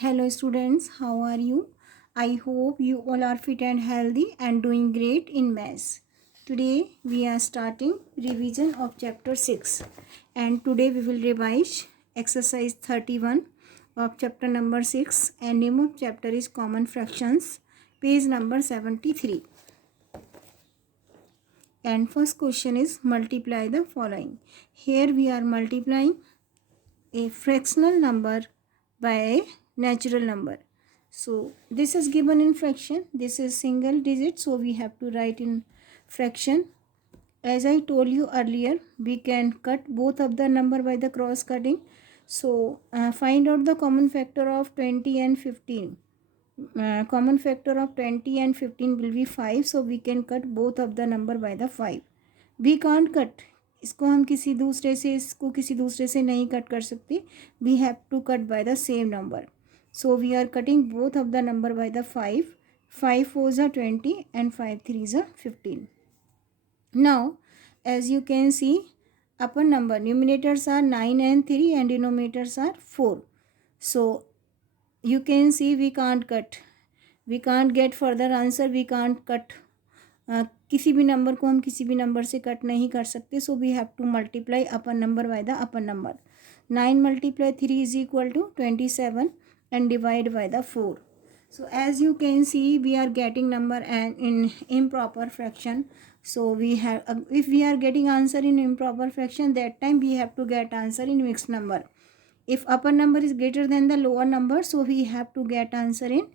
Hello students, how are you? I hope you all are fit and healthy and doing great in maths. Today we are starting revision of chapter 6 and today we will revise exercise 31 of chapter number 6 and name of chapter is common fractions, page number 73. And first question is multiply the following. Here we are multiplying a fractional number by a natural number. So this is given in fraction. This is single digit. So we have to write in fraction. As I told you earlier, we can cut both of the number by the cross cutting. So find out the common factor of 20 and 15. Common factor of 20 and 15 will be 5. So we can cut both of the number by the 5. We can't cut. इसको हम किसी दूसरे से इसको किसी दूसरे से नहीं कट कर सकते. We have to cut by the same number. So we are cutting both of the number by the 5. 5 4s are 20 and 5 3s are 15. Now as you can see, upper number numerators are 9 and 3 and denominators are 4. So you can see we can't cut. We can't get further answer. We can't cut. किसी भी number को हम किसी भी number से cut नहीं कर सकते. So we have to multiply upper number by the upper number. 9 multiply 3 is equal to 27 and divide by the 4. So as you can see, we are getting number and in improper fraction. So we have if we are getting answer in improper fraction, that time we have to get answer in mixed number. If upper number is greater than the lower number, so we have to get answer in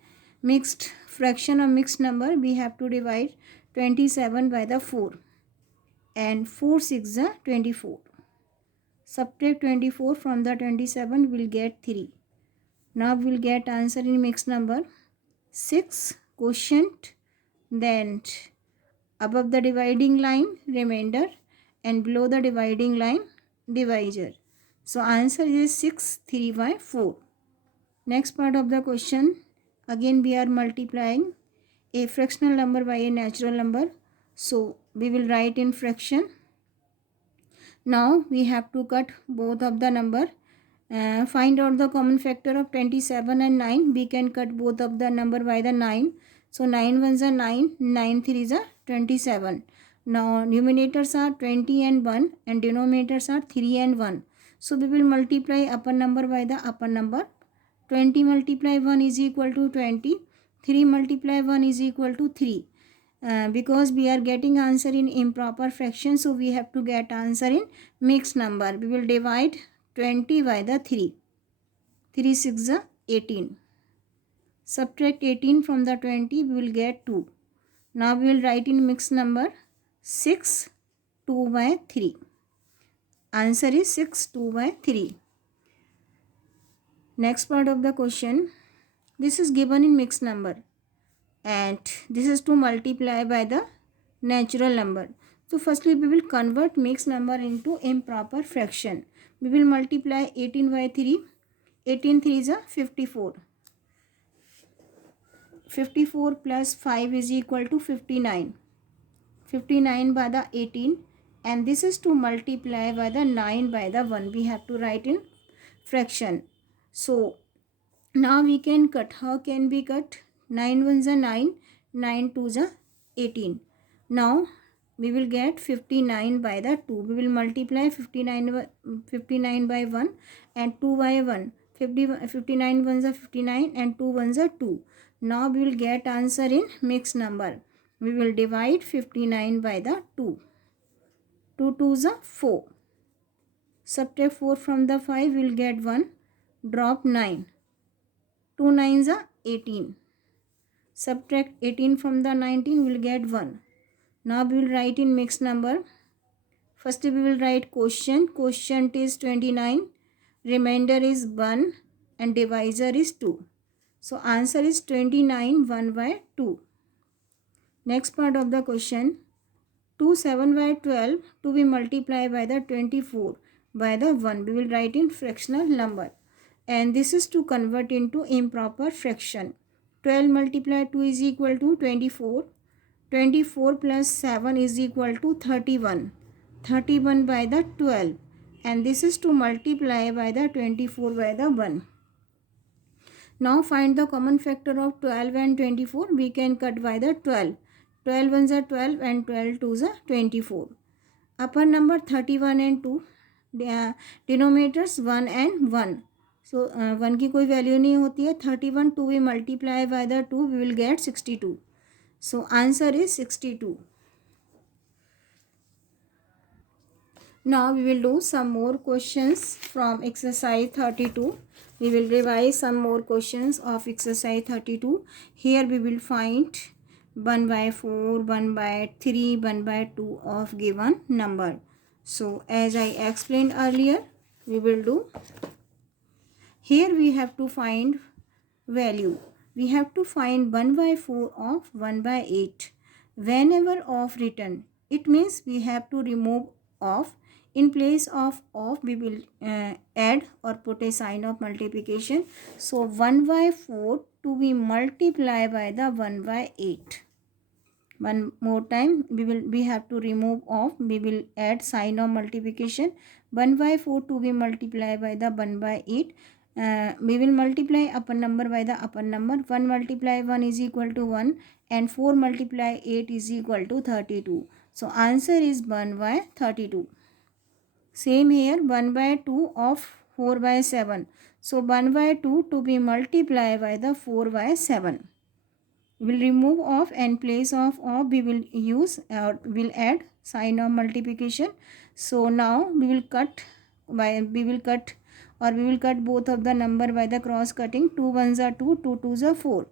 mixed fraction or mixed number. We have to divide 27 by the 4 and 4 6 are 24. Subtract 24 from the 27, will get 3. Now we will get answer in mixed number 6 quotient, then above the dividing line remainder and below the dividing line divisor. So answer is 6 3 by 4. Next part of the question, again we are multiplying a fractional number by a natural number. So we will write in fraction. Now we have to cut both of the number. Find out the common factor of 27 and 9. We can cut both of the number by the 9. So 9 ones are 9, 9 3s are 27. Now numerators are 20 and 1 and denominators are 3 and 1. So we will multiply upper number by the upper number. 20 multiply 1 is equal to 20. 3 multiply 1 is equal to 3. Because we are getting answer in improper fraction, so we have to get answer in mixed number. We will divide 20 by the 3. 3 6 are 18. Subtract 18 from the 20, we will get 2. Now we will write in mixed number 6 2 by 3. Answer is 6 2 by 3. Next part of the question, this is given in mixed number and this is to multiply by the natural number. So firstly we will convert mixed number into improper fraction. We will multiply 18 by 3. 18 3s are 54. 54 plus 5 is equal to 59. 59 by the 18 and this is to multiply by the 9 by the 1. We have to write in fraction. So now we can cut. How can we cut? 9 ones are 9, 9 twos are 18. Now we will get 59 by the 2. We will multiply 59 by 1 and 2 by 1. 59 ones are 59 and 2 ones are 2. Now we will get answer in mixed number. We will divide 59 by the 2. 2 twos are 4. Subtract 4 from the 5, we will get 1. Drop 9. 2 9s are 18. Subtract 18 from the 19, we will get 1. Now we will write in mixed number. First we will write quotient. Quotient is 29. Remainder is 1 and divisor is 2. So answer is 29 1 by 2. Next part of the question. 2 7 by 12 to be multiplied by the 24 by the 1. We will write in fractional number. And this is to convert into improper fraction. 12 multiplied 2 is equal to 24. 24 plus 7 is equal to 31. 31 by the 12. And this is to multiply by the 24 by the 1. Now find the common factor of 12 and 24. We can cut by the 12. 12 ones are 12 and 12 twos are 24. Upper number 31 and 2. Denominators 1 and 1. So 1 की कोई value नहीं होती है. 31 2 we multiply by the 2 we will get 62. So answer is 62. Now we will do some more questions from exercise 32. We will revise some more questions of exercise 32. Here we will find 1 by 4, 1 by 3, 1 by 2 of given number. So as I explained earlier, we will do. Here we have to find value. We have to find 1 by 4 of 1 by 8. Whenever of written, it means we have to remove of. In place of we will add or put a sign of multiplication. So 1 by 4 to be multiplied by the 1 by 8. One more time, we have to remove of. We will add sign of multiplication. 1 by 4 to be multiplied by the 1 by 8. We will multiply upper number by the upper number. 1 multiply 1 is equal to 1 and 4 multiply 8 is equal to 32. So answer is 1 by 32. Same here, 1 by 2 of 4 by 7. So 1 by 2 to be multiplied by the 4 by 7. We will remove of and place of we will use will add sign of multiplication. So now we will cut both of the number by the cross cutting. 2 ones are 2, 2 twos are 4.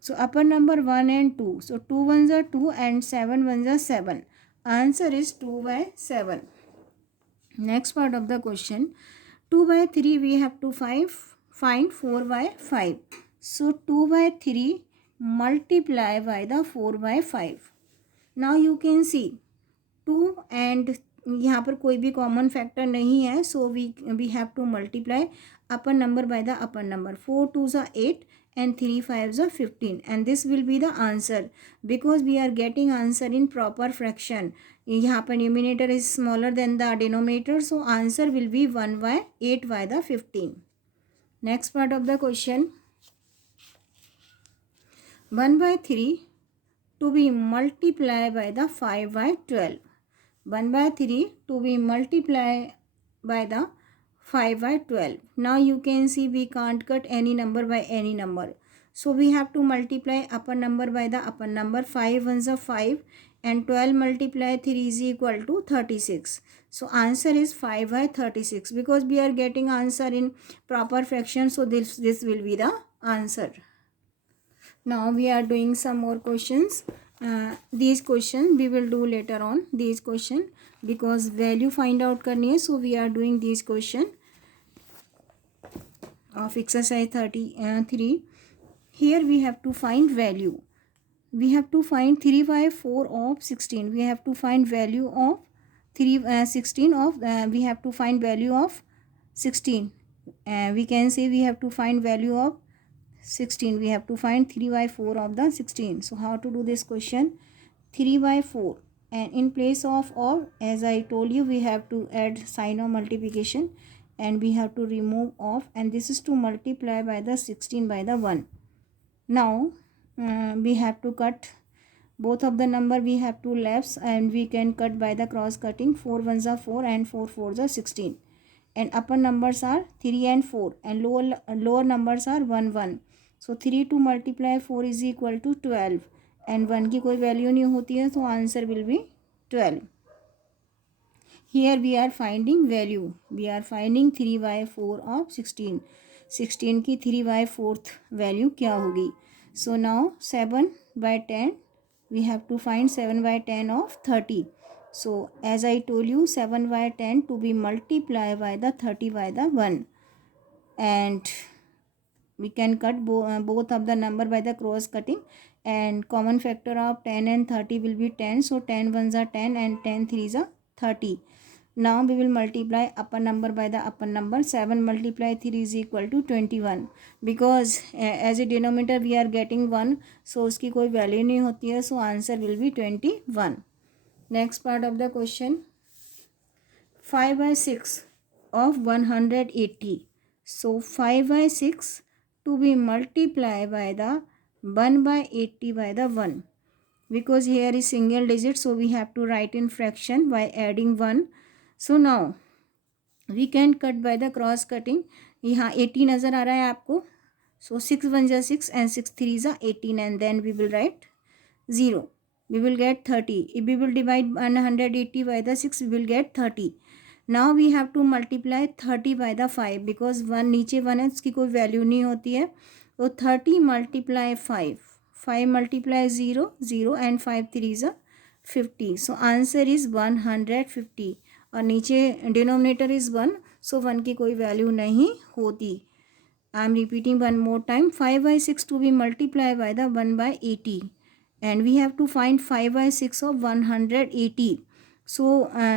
So upper number 1 and 2. So 2 ones are 2 and 7 ones are 7. Answer is 2 by 7. Next part of the question, 2 by 3 we have to find 4 by 5. So 2 by 3 multiply by the 4 by 5. Now you can see 2 and यहाँ पर कोई भी common factor नहीं है. So we have to multiply upper number by the upper number. 4 2s are 8 and 3 5s are 15 and this will be the answer because we are getting answer in proper fraction. यहाँ पर numerator is smaller than the denominator, so answer will be 1 by 8 by the 15. Next part of the question, 1 by 3 to be multiplied by the 5 by 12. 1 by 3 to be multiplied by the 5 by 12. Now you can see we can't cut any number by any number. So we have to multiply upper number by the upper number. 5 ones are 5 and 12 multiply 3 is equal to 36. So answer is 5 by 36 because we are getting answer in proper fraction. So this will be the answer. Now we are doing some more questions. These questions we will do later on. These question because value find out करनी है. So we are doing these question of exercise 33. Here we have to find value. We have to find 3 by 4 of 16. We have to find value of 16 of we have to find value of 16. We can say we have to find value of 16. We have to find 3 by 4 of the 16. So how to do this question? 3 by 4 and in place of as I told you we have to add sign of multiplication and we have to remove of and this is to multiply by the 16 by the 1. Now we have to cut both of the number. We have two lefts and we can cut by the cross cutting. 4 ones are 4 and 4 4s are 16 and upper numbers are 3 and 4 and lower numbers are 1 1. So 3 to multiply 4 is equal to 12 and 1 की कोई value नहीं होती है तो answer will be 12. Here we are finding value. We are finding 3 by 4 of 16. 16 की 3 by 4th value क्या होगी? So now 7 by 10 we have to find 7 by 10 of 30. So as I told you 7 by 10 to be multiplied by the 30 by the 1 and we can cut both of the number by the cross cutting and common factor of 10 and 30 will be 10. So 10 ones are 10 and 10 threes are 30. Now we will multiply upper number by the upper number. 7 multiply 3 is equal to 21 because as a denominator we are getting 1 so उसकी कोई value नहीं होती है so answer will be 21. Next part of the question, 5 by 6 of 180. So 5 by 6 to be multiplied by the 1 by 80 by the 1. Because here is single digit, so we have to write in fraction by adding 1. So now we can cut by the cross cutting. यहाँ 80 नज़र आ रहा है आपको. So 6 1 जा 6 and 6 3 जा 18, and then we will write 0. We will get 30. If we will divide 180 by the 6, we will get 30. Now we have to multiply 30 by the 5 because 1 नीचे 1 है, उसकी कोई वैल्यू नहीं होती है. तो 30 multiply 5. 5 multiply 0 0 and 5 3 is 50. So answer is 150. और नीचे डिनोमिनेटर इज़ 1, सो 1 की कोई वैल्यू नहीं होती. I am repeating one more time. 5 by 6 to be multiplied by the 1 by 80, and we have to find 5 by 6 of 180. So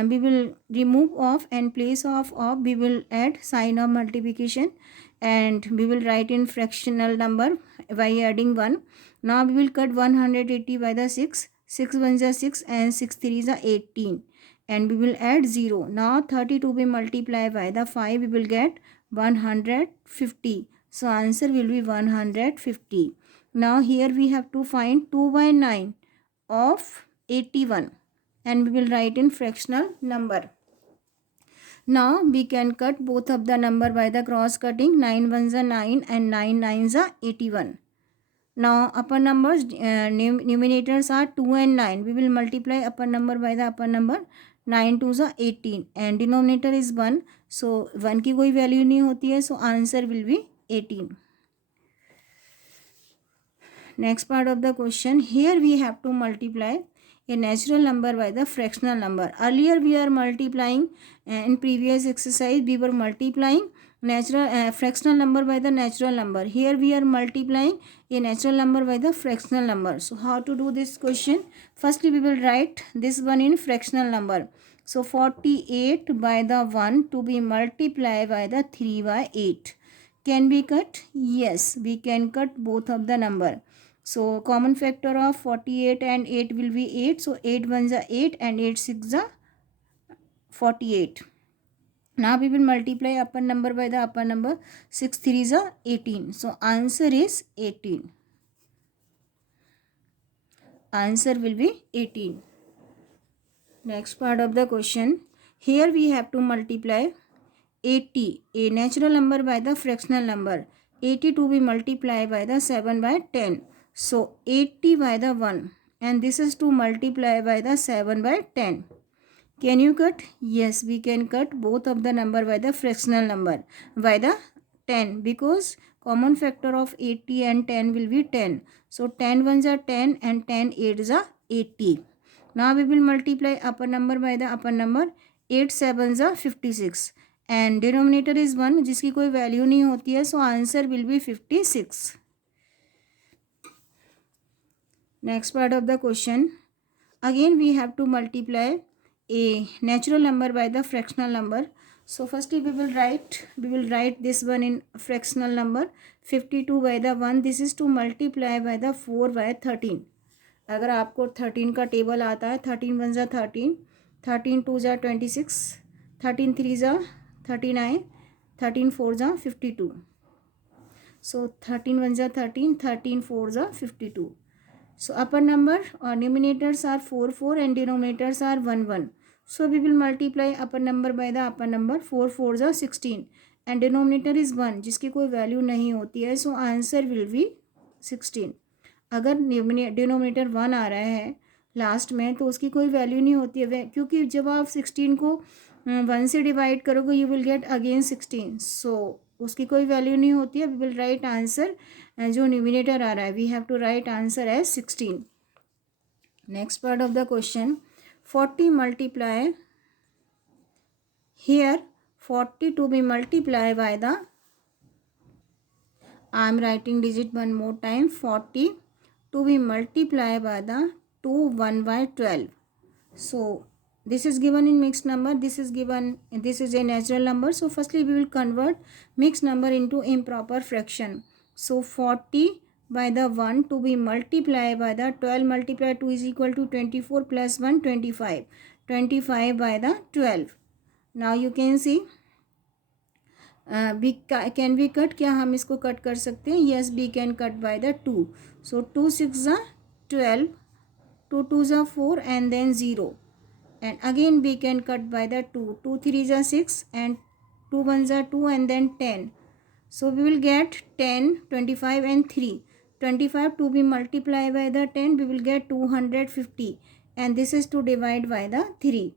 we will remove off and place of we will add sign of multiplication, and we will write in fractional number by adding 1. Now we will cut 180 by the 6. 6 1 is 6 and 6 3 is 18, and we will add 0. Now 30 to be multiplied by the 5, we will get 150. So answer will be 150. Now here we have to find 2 by 9 of 81, and we will write in fractional number. Now we can cut both of the number by the cross cutting. 9 1s are 9 and 9 9s are 81. Now upper numbers, numerators are 2 and 9. We will multiply upper number by the upper number. 9 2s are 18 and denominator is 1. So 1 की कोई value नहीं होती है. So answer will be 18. Next part of the question. Here we have to multiply a natural number by the fractional number. Earlier we are multiplying, in previous exercise we were multiplying fractional number by the natural number. Here we are multiplying a natural number by the fractional number. So how to do this question? Firstly we will write this one in fractional number. So 48 by the 1 to be multiplied by the 3 by 8. Can we cut? Yes, we can cut both of the number. So common factor of 48 and 8 will be 8. So 8 1s are 8 and 8 6s are 48. Now we will multiply upper number by the upper number. 6 3s are 18. So answer is 18. Answer will be 18. Next part of the question. Here we have to multiply 80, a natural number, by the fractional number. 80 to be multiplied by the 7 by 10. So 80 by the 1, and this is to multiply by the 7 by 10. Can you cut? Yes, we can cut both of the number by the fractional number by the 10, because common factor of 80 and 10 will be 10. So 10 1s are 10 and 10 8s are 80. Now we will multiply upper number by the upper number. 8 7s are 56 and denominator is 1, जिसकी कोई value नहीं होती है. So answer will be 56. Next part of the question. Again we have to multiply a natural number by the fractional number. So firstly we will write this one in fractional number. 52 by the 1, this is to multiply by the 4 by 13. अगर आपको 13 का table आता है, 13 1 जा 13, 13 2 जा 26, 13 3 जा 39, 13 4 जा 52. So 13 1 जा 13, 13 4 जा 52. So upper number or numerators are 4 4 and denominators are 1 1. So we will multiply upper number by the upper number. 4 4 जा 16 and denominator is 1, जिसकी कोई वैल्यू नहीं होती है. So answer will be 16. अगर डिनोमिनेटर 1 आ रहा है लास्ट में तो उसकी कोई वैल्यू नहीं होती है, क्योंकि जब आप 16 को 1 से डिवाइड करोगे यू विल गेट अगेन 16. सो उसकी कोई वैल्यू नहीं होती है. वी विल राइट आंसर, जो न्यूमिनेटर आ रहा है we have to write answer as 16. Next part of the question. 40 multiply. Here 40 to be multiply by the, I am writing digit one more time. 40 to be multiplied by the 2 1 by 12. So this is given in mixed number, this is a natural number. So firstly we will convert mixed number into improper fraction. So 40 by the 1 to be multiplied by the 12 multiplied 2 is equal to 24 plus 1 25 by the 12. Now you can see can be cut, क्या हम इसको cut कर सकते हैं? Yes, we can cut by the 2. So 2 6 12, 2 2 4 and then 0, and again b can cut by the 2, 2 3 6 and 2 1 2 and then 10. So we will get 10, 25 and 3. 25 to be multiplied by the 10, we will get 250, and this is to divide by the 3.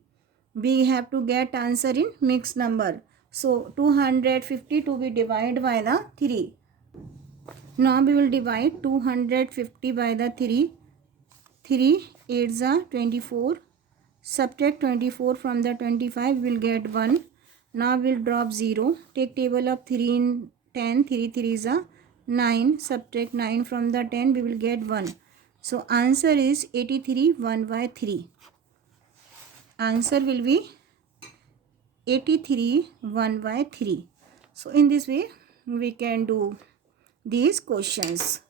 We have to get answer in mixed number. So 250 to be divided by the 3. Now we will divide 250 by the 3. 3 8s are 24. Subtract 24 from the 25, we will get 1. Now we will drop 0. Take table of 3 in 10. 3 3s are 9. Subtract 9 from the 10, we will get 1. So answer is 83 1 by 3. Answer will be 83 1 by 3. So in this way we can do these questions.